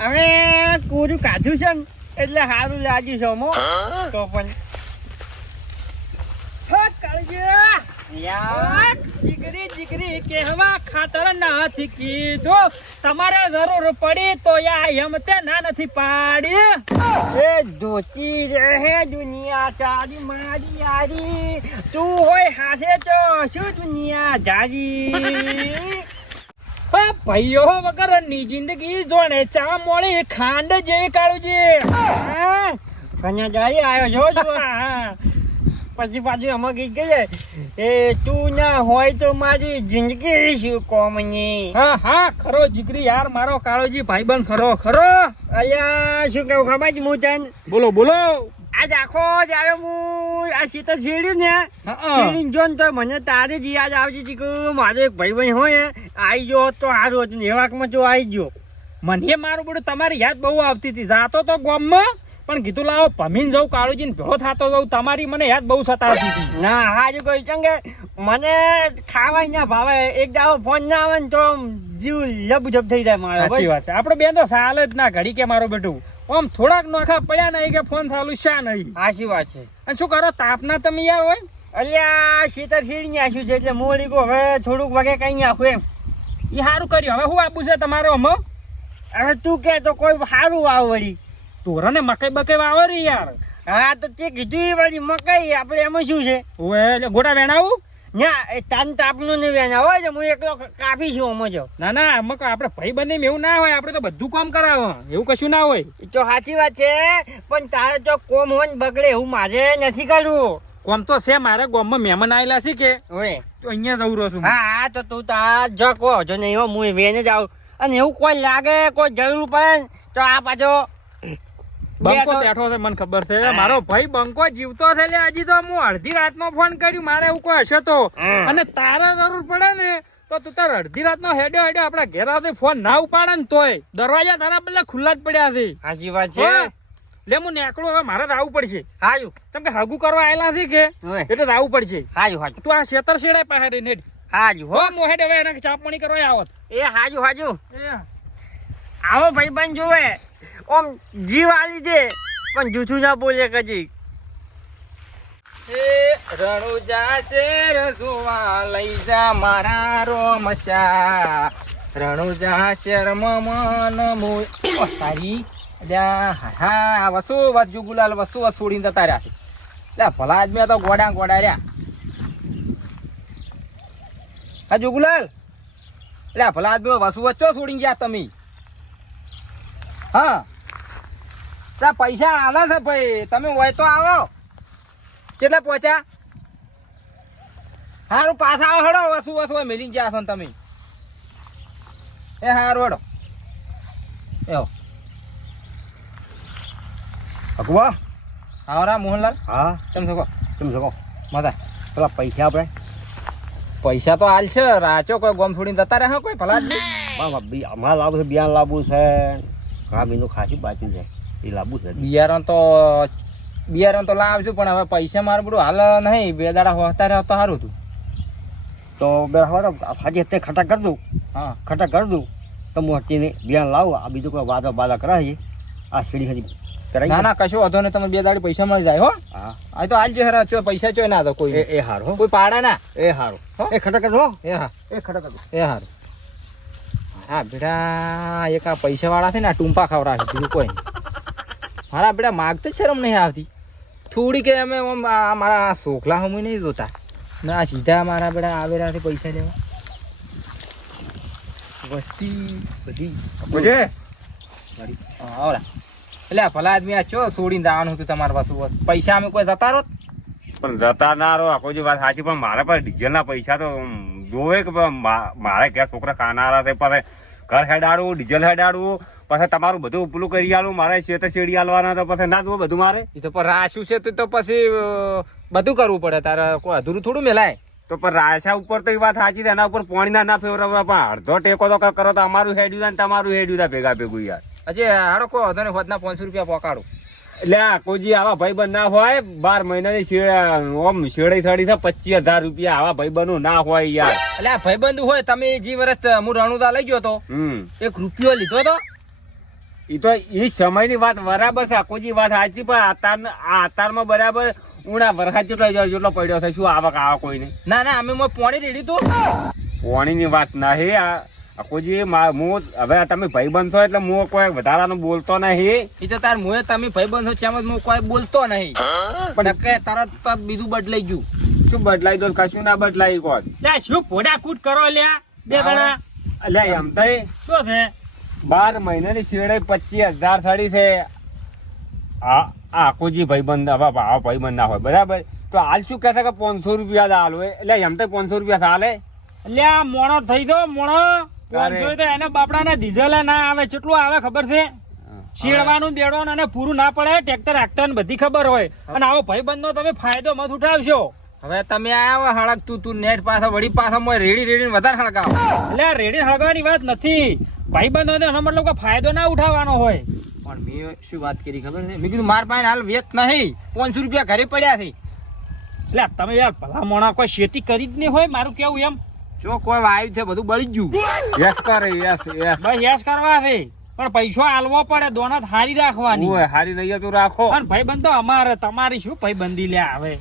હવે કોરું કાઢ્યું છે ને એટલે સારું લાગ્યું છે અમો તો પણ જીગરી કહેવા ખાતર નથી કીધું તમારે જરૂર પડી તો યમતે ના નથી પાડી એ ધોતી રહે દુનિયા તારી મારી યારી તું હોય હાથે તો શું દુનિયા જારી ભાઈઓ વગર ની જિંદગી જોડે ચા મોળી ખાંડ જેવી કાઢું છે કન્યા જાય આવ્યો છો પછી પાછું અમે ગઈ ગયે એ તું ના હોય તો મારી જિંદગી શું કોમની હા ખરો જીગરી યાર મારો કાળોજી ભાઈબંધ ખરો અલ્યા શું કેવું ખબર છે હું તને બોલો આજ આખો જયારે હું આ શીતળ શેડ્યું ને શેડી જો ને તો મને તારે જ યાદ આવતી હતી કે મારો એક ભાઈ હોય આવી ગયો તો સારું હતું એવાકમાં જો આવી ગયો મને મારું બધું તમારી યાદ બહુ આવતી હતી જાતો તો ગામમાં પણ કીધું લાવો ભમીન જવું કાળુજીને ભેળો થતો જવું તમારી મને યાદ બહુ સતાવતી હતી ના હાજુ કહ્યું ચંગે મને ખાવાય ના ભાવે એક દાવો ફોન ના આવે ને તો જીવ લબજબ થઈ જાય મારો સાચી વાત છે આપણે બેન તો સાલ જ ના ઘડી કે મારો બેટું આમ થોડાક નોખા પડ્યા નહીં કે ફોન થાલું શા નહીં સાચી વાત છે અને શું કરો તાપના તમે યાર હોય અલ્યા શીતળ શેડી નાખ્યું છે એટલે મોડી કો હવે થોડુંક વગે કઈ નાખું એમ એ સારું કર્યું હવે શું આપવું છે તમારો હમ હવે તું કે તો કોઈ સારું વાવ વળી તોરાને મકાઈ બકાઈ વાવો રે યાર હા તો તે કીધું એ વળી મકાઈ આપણે એમાં શું છે ઓએ એટલે ગોટા વેણાવું ના એ તાન તાપનું ને વેના હોય છે હું એકલો કાફી છું આમાં જો ના આમાં આપણે ભાઈ બંને એવું ના હોય આપણે તો બધું કામ કરાવો એવું કશું ના હોય એ તો સાચી વાત છે પણ તારે તો કોમ હોય ને બગડે એવું મારે નથી કરવું કોમ તો છે મારે ગામમાં મહેમાન આવેલા છે કે ઓય તો અહીંયા જવું રહ્યો છું હા તો તું તાર જો કહો જો નહીં હો હું વેને જ આવું અને એવું કોઈ લાગે કોઈ જરૂર પડે ને તો આ પાછો બંકો બેઠો છે મને ખબર છે મારો ભાઈ બંકો જીવતો છે લે હજી તો હું અડધી રાતનો ફોન કર્યું મારે એવું કોઈ હશે તો અને તારે જરૂર પડે ને તો તું તાર અડધી રાતનો હેડ્યો આપડા ઘેર આવતી ફોન ના ઉપાડે ને તોય દરવાજા તારા પેલા ખુલ્લા જ પડ્યા છે સાચી વાત છે લે હું નેકળું હવે મારે રાવું પડશે હાજુ કેમ કે હગું કરવા આવેલા છે કે એટલે રાવું પડશે હાજુ તું આ શેતર શેડાય પાસે રહીને હાજુ હો મોહેડ હવે એને ચા પાણી કરવા આવત એ હાજુ આવો ભાઈ બન જોવે ઓમ જીવ આલી છે પણ જૂઠું ના બોલે કજી રણુજા શેર જોવા લઈ જા મારા રોમશા રણુજા શેર મન તારી હા વસુ વજુ ગુલાલ વસુ છોડીને જતા રહ્યા લે ભલા આદમી તો ગોડા રહ્યા હા જુગુલાલ એટલે ભલા આદમી વસુ વચ્ચો છોડીને ગયા તમે હા પૈસા આલે છે ભાઈ તમે હોય તો આવો કેટલા પહોંચ્યા હારું પાછા આવો હડો વસુ મેલી ગયા છો તમે એ હારું હડો એવો અકવા આવરા મોહનલાલ હા કેમ શકો મજા પેલા પૈસા આપણે પૈસા તો હાલ છે રાચો કોઈ ગોમ છોડીને જતા રહે કોઈ ભલા જ અમારે લાવવું છે બિયારણ લાવવું છે ઘણા મહિનો ખાસી બાકી છે એ લાવવું છે બિયારણ તો લાવશું પણ હવે પૈસા મારું બધું હાલ નહીં 2 દાડા હોતા રહે તો સારું હતું તો બે આજે તે ખટા કરી દઉં હા ખટા કરી દઉં તો હું હટીને બિયારણ લાવું આ બીજું કોઈ વાદા બાદા કરાવીએ આ સીડી હજી ના ના કશું વાંધો નહીં તમે 2 દાડી પૈસા મળી જાય હો હા આ તો હાલ જે હરા ચો પૈસા ચો ના તો કોઈ એ હારું હો કોઈ પાડા ના એ હારું એ ખટા કરી દો એ હા એ ખટા કરી દો એ હારું હા બેટા એક આ પૈસા વાળા છે ને આ ટૂંપા ખવડાવે છે બીજું કોઈ મારા બેટા માગતે શરમ નહીં આવતી થોડી કે અમે મારા સોખલા હમ નહીં જોતા ના સીધા મારા બેટા આવેલાથી પૈસા લેવા વસ્તી બધી આવડા એટલે ભલા આદમી આ ચો છોડીને જવાનું હતું તમારે પાછું પૈસા અમે કોઈ જતા રહો પણ જતા ના રહો આખો જે વાત સાચી પણ મારા પાસે ડીઝલ ના પૈસા તો જોવે કે મારે ઘેર છોકરા કાનારા છે પછી ઘર હેડાડવું ડીઝલ હેડાડવું પછી તમારું બધું ઉપલું કરી આલું મારે શેત શેડી આલવાના તો પછી ના જુઓ બધું મારે એ તો પણ રાશું છે તો પછી બધું કરવું પડે તારે કોઈ અધૂરું થોડું મેલાય તો પણ રાશા ઉપર તો એ વાત સાચી છે એના ઉપર પાણી ના ફેવરાવવા પણ અડધો ટેકો તો કરો તો અમારું હેડ્યું ને તમારું હેડ્યું ભેગા ભેગું યાર હજી હાડો કોઈ વધો ને વધના 500 રૂપિયા પોકાડું એટલે કોઈ આવા ભાઈબંધ ના હોય 12 મહિનાની શેડી થડી છે 25,000 રૂપિયા આવા ભાઈબંધો ના હોય યાર એટલે આ ભાઈબંધ હોય તમે જે વર્ષ હું રણુદા લઈ ગયો તો 1 રૂપિયો લીધો તો એ તો એ સમયની વાત બરાબર છે આખોજી વાત સાચી, પણ અત્યારમાં બરાબર ઉણા વરસાદ જેટલો પડ્યો છે, શું આવક આવે કોઈને? ના ના અમે પોણી રેડી તું પાણીની વાત ના હે આખોજી. હું હવે તમે ભાઈબંધ છો એટલે હું કોઈ વધારાનું બોલતો નહીં. એ તો તાર મુએ તમે ભાઈબંધ છો તેમ હું કોઈ બોલતો નહીં, પણ કે તરત બીજું બદલાઈ ગયું. શું બદલાઈ દો? કશું ના બદલાઈ કોણ. શું ફોડા કૂટ કરો લ્યા બે દડા? અલ્યા એમ તો શું છે? 12 મહિનાની શેડે 25,000 સાડી છે. આખોજી ભાઈબંધ હવે ભાઈબંધ ના હોય બરાબર, તો હાલ શું કહેશે કે 500 રૂપિયા હાલ હોય, એટલે એમ તો 500 રૂપિયા ચાલે? લ્યા મોણો થઈ દો મોણો. 500 તો એના બાપડાના ડીઝલ ના આવે, કેટલું આવે ખબર છે? શેડવાનું બેડવાનું અને પૂરું ના પડે, ટ્રેક્ટર આખતો બધી ખબર હોય. અને આવો ભાઈબંધ નો તમે ફાયદો મત ઉઠાવશો. હવે તમે આયા હળક તું નેટ પાછા વળી પાછા મોય રેડી વધારે હળગાવ. એટલે રેડી હળગવાની વાત નથી, ભાઈબંધ હોય એનો મતલબ કે ફાયદો ના ઉઠાવવાનો હોય. પણ મેં શું વાત કરી ખબર છે? મેં કીધું માર પાસે હાલ વેચ નહીં, 500 રૂપિયા ઘરે પડ્યા છે. એટલે તમે યાર ભલા મોણા કોઈ ખેતી કરી જ નહીં હોય, મારું કેવું એમ. જો કોઈ વાયુ છે બધું બળી ગયું. યસ કરે યસ ભાઈ યસ કરવા છે, પણ પૈસો આલવો પડે, દોનત હારી રાખવાની. ઓય હારી નહીં તો રાખો. અને ભાઈબંધ તો અમારે, તમારી શું ભાઈબંધી લે આવે?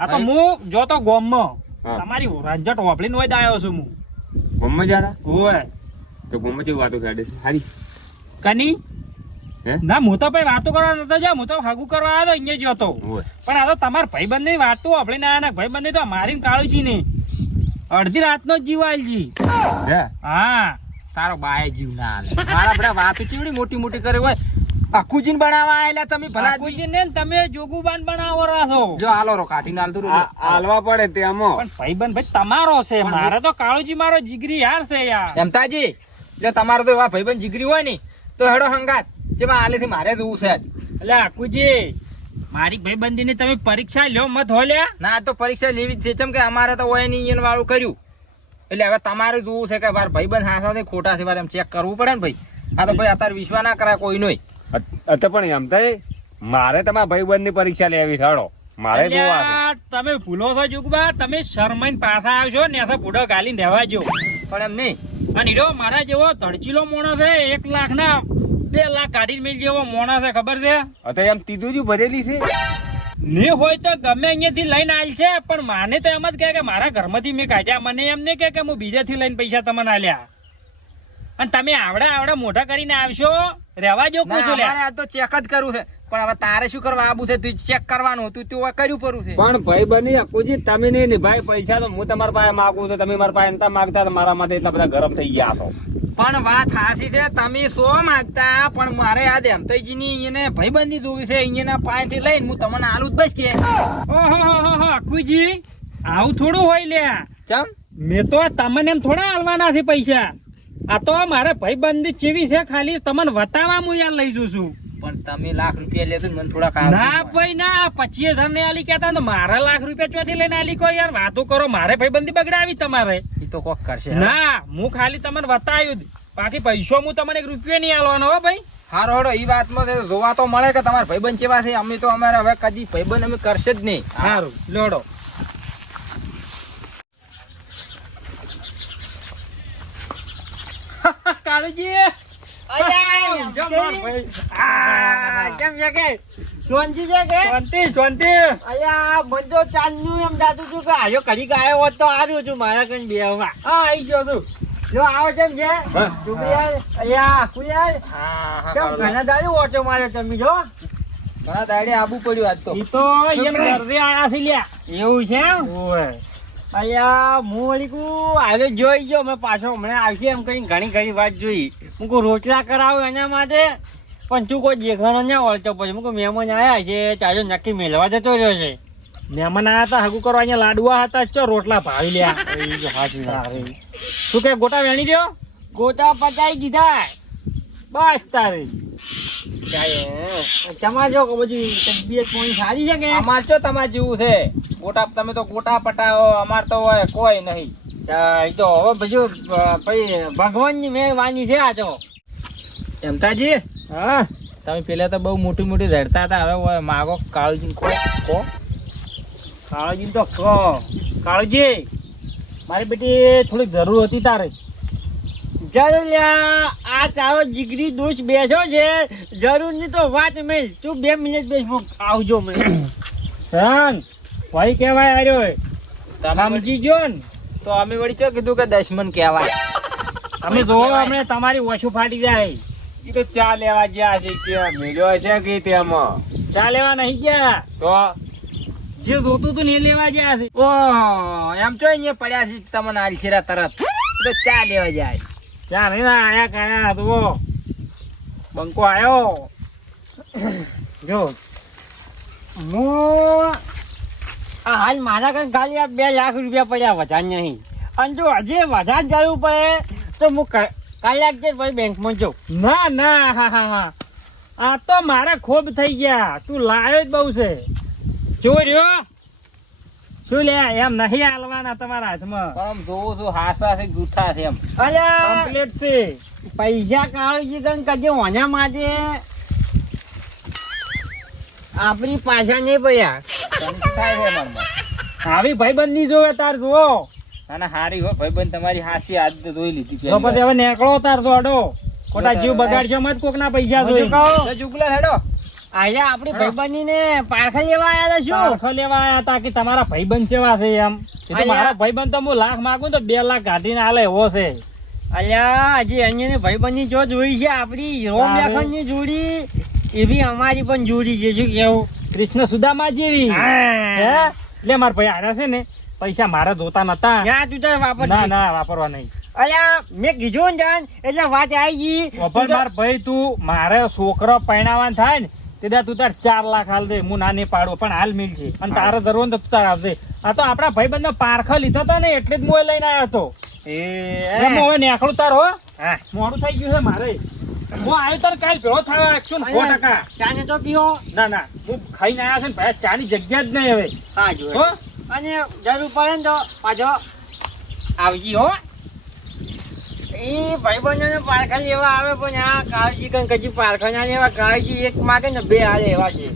આ તો હું જોતો ગોમમાં તમારી રંજટ ઓફલીને હોય આવ્યો છું હું. ગમે જારા ઓય તો ગમે જેવી વાતો કાઢે છે હારી કની હે? ના હું તો ભાઈ વાતો કરવા નતો જા, હું તો હાગુ કરવા આવ્યો અહીંયા જ હતો. ઓય પણ આ તો તમારા ભાઈબંધ ની વાતો ઓફલીને આયા ને, ભાઈબંધ તો મારી કાળુજી ની અડધી રાતનો જ જીવ આલજી. હે હા તારો બાય જીવ ના હાલે. મારા બધા વાતો ચીવડી મોટી મોટી કરે હોય. આખુજીન બનાવવા આયેલા તમે ભલા બાપુજી ને તમે જોગુબાન બનાવો છો. જો હાલો રો કાઢીને હાલતું રહો. હાલવા પડે તેમાં. પણ ભાઈબંધ ભાઈ તમારો છે, મારે તો કાળુજી મારો જીગરી યાર છે યાર. એમતાજી જો તમારો તો એવા ભાઈબંધ જીગરી હોય ને તો હેડો હંગાત જેમાં હાલેથી મારે જોવું છે. એટલે આકુજી મારી ભાઈબંધી ની તમે પરીક્ષા લ્યો મત હોલ્યા. ના તો પરીક્ષા લેવી જ છે, ચમ કે અમારે તો હોય ની ઈયન વાળું કર્યું એટલે હવે તમારે જોવું છે કે મારા ભાઈબંધ હાસા છે ખોટા છે, મારે એમ ચેક કરવું પડે ને ભાઈ. આ તો ભાઈ અત્યારે વિશ્વાસ ના કરાય કોઈ નહીં. તો પણ એમ થાય મારે તમારા ભાઈબંધ ની પરીક્ષા લેવી થાળો, મારે જોવા અલ્યા, તમે ભૂલો છો જુગબા, તમે શરમાઈને પાછા આવશો ને તો ફૂડો ગાલીને રહેવાજો. પણ એમ નહીં. અને હીરો મારા જેવો તડચીલો મોણો છે, 1 લાખ ના 2 લાખ કાઢી મેલ જેવો મોણો છે, ખબર છે? અત્યારે એમ તીધું જ ભરેલી છે ને હોય તો ગમે અહીંયાથી લઈને આલ છે, પણ માને તો એમ જ કહે કે મારા ઘરમાંથી મેં કાઢ્યા, મને એમ નહીં કે હું બીજાથી લઈને પૈસા તમને આલ્યા. અને તમે આવડા મોઢા કરીને આવશો, રહેવા જો ના, અમારે આ તો ચેક જ કરવું છે, પણ હવે તારે શું કરવા આવું છે? તું ચેક કરવાનું હતું, તું કર્યું પડું છે. પણ ભાઈ બની આખુજી તમે નહીં નિભાઈ પૈસા તો હું તમારા પાસે માગું છું, તમે મારા પાસે નતા માગતા, મારા માટે એટલા બધા ગરમ થઈ ગયા છો. પણ વાત સાચી છે, તમે સો માગતા, પણ મારે આ દેમતાજી ની એને ભાઈબંધી જોવી છે, અહીંયાના પાસેથી લઈને હું તમને આલું જ બસ કે. ઓહો આખુજી આવું થોડું હોય લ્યા. ચમ મેં તો તમને એમ થોડા આલવાના છે પૈસા, આ તો મારે ભાઈબંધી ચેવી છે ખાલી તમને વતાવવા હું યાર લઈ જઉં છું. પણ તમે લાખ રૂપિયા લેતો મને થોડા કામ. ના ભાઈ ના, 25,000 ને આલી કેતા તો મારા લાખ રૂપિયા ચોથી લઈને આલી કો યાર? વાતો કરો, મારે ભાઈબંધી બગડાવી તમારે. એ તો કોક કરશે. ના હું ખાલી તમને વતાવ્યું, બાકી પૈસો હું તમને 1 રૂપિયો નહીં આલવાનો હો ભાઈ. હારો હડો ઈ વાતમાં જોવા તો મળે કે તમારા ભાઈબંધ કેવા છે. અમે તો અમારે હવે કદી ભાઈબંધ અમે કરશે જ નહીં. સારું લોડો. કાળુજી મારા કઈ બે આવી ગયો તું. જો આવો કેમ છે ઘણા દાડી ઓછો મારે તમે જો ઘણા દાડે આબુ પડ્યું આજ તો. ઈ તો ઘરે આયા છે લ્યા. એવું છે અલ્યા હું વળી કું હાલે જોઈ ગયો, મેં પાછો હમણાં આવશે એમ કરીને ઘણી વાત જોઈ. હું કહું રોટલા કરાવું એના માટે, પણ તું કોઈ દેખાણો ના વળતો. પછી હું કહું મહેમાન આવ્યા છે, ચાલો નક્કી મેળવા જતો રહ્યો છે. મહેમાન આવ્યા હતા હગું કરવા, અહીંયા લાડવા હતા, ચો રોટલા ભાવી લ્યા. શું કે ગોટા વેણી રહ્યો? ગોટા પચાવી દીધા બસ તારી. તમારે જો બધી તબિયત પાણી સારી છે કે? અમાર તો તમારે જેવું છે. ગોટા તમે તો ગોટા પટાવો, અમાર તો હોય કોઈ નહીં. તો હવે બધું ભાઈ ભગવાનની મહેરબાની છે આ તો. એમતાજી હા તમે પેલા તો બહુ મોટી મોટી રડતા હતા, હવે માગો કાળજી કો. કાળજી તો કહો. કાળજી મારી બેટી થોડીક જરૂર હતી તારે. જરૂર લ્યા આ તારો જીગરી દોસ્ત બેઠો છે જરૂર ની તો વાત મેલ તું 2 મિનિટ બેસ હું આવજો મેં સંગ ભાઈ કહેવાય આર્યો સમજી જો ને તો અમે વળી ચો કીધું કે દશમન કહેવાય અમે જોવો અમને તમારી ઓછું ફાટી જાય ઈ તો ચા લેવા ગયા છે કે મેલ્યો છે કે તેમાં ચા લેવા નહીં ગયા તો જે જોતું તું ને એ લેવા ગયા છે ઓ એમ તો અહીંયા પડ્યા છે તમને આલશેરા તરત તો ચા લેવા જાય ચા નહીં આયા કયા તો બંકો આયો જો હું આ હાલ મારા કઈ ખાલી આ 2 લાખ રૂપિયા પડ્યા વધારે નહીં અને જો હજી વધારે જવું પડે તો હું કલાક જે ભાઈ બેંકમાં જાઉં ના ના હા હા હા આ તો મારા ખોબ થઈ ગયા તું લાયો જ બહુ છે ચોર્યો શું લે એમ નહીં હાલવાના તમારા હાથમાં આમ જોવું છું હાસા છે ગુઠા છે એમ અલ્યા કમ્પ્લીટ છે પૈસા કાઢી કઈ કદી ઓના માટે આપણી પાછા નહીં પડ્યા થાય છે મનમાં આવી ભાઈબંધ ની જોવે તાર જુઓ અને હારી હો ભાઈબંધ તમારી હાસી આદત જોઈ લીધી તો પછી હવે નેકળો તાર તો અડો ખોટા જીવ બગાડજો મત કોક ના પૈસા જોઈ તો જુગલા હેડો આયા આપણી ભાઈબંધી ને પારખા લેવા આયા હતા શું પારખો લેવા આયા હતા કે તમારા ભાઈબંધ કેવા છે એમ એ તો મારા ભાઈબંધ તો હું લાખ માંગુ તો 2 લાખ કાઢીને આલે એવો છે અલ્યા હજી અન્ય ભાઈબંધી જો જોઈ છે આપણી રોમ લેખન ની જોડી એવી અમારી પણ જોડી છે શું કેવું કૃષ્ણ સુદામા જેવી હે એટલે મારા ભાઈ આરહ્યા છે ને પૈસા મારા જોતા નતા ત્યાં તું તારે વાપર ના ના વાપરવા નહીં અલ્યા મેં કીધું ને જાન એટલે વાત આવી ગઈ વપર માર ભાઈ તું મારે છોકરો પરણાવવાનું થાય ને તે તું તાર 4 લાખ હાલ દે હું નાને પાડું પણ હાલ મિલ છે અને તારે જરૂર તો તું તાર આવશે આ તો આપડા ભાઈબંધ નો પારખો લીધો હતો ને એટલે જ મોય લઈને આવ્યો હતો એ હવે નેકળું તાર હો હા મોડું થઈ ગયું છે મારે હું આવ્યો તાર કાલ ભેળો થવા એકસો ને 100%. ચા ને તો પીઓ ના ના હું ખાઈને આવ્યા છે ને ભાઈ ચા ની જગ્યા જ નહીં હવે હા જો હો અને જરૂર પડે ને તો પાછો આવજી હો એ ભાઈબંધોને પારખા લેવા આવે પણ આ કાળજી કઈ કજી પારખા ના લેવા કાળજી એક માગે ને 2 હાલે એવા છે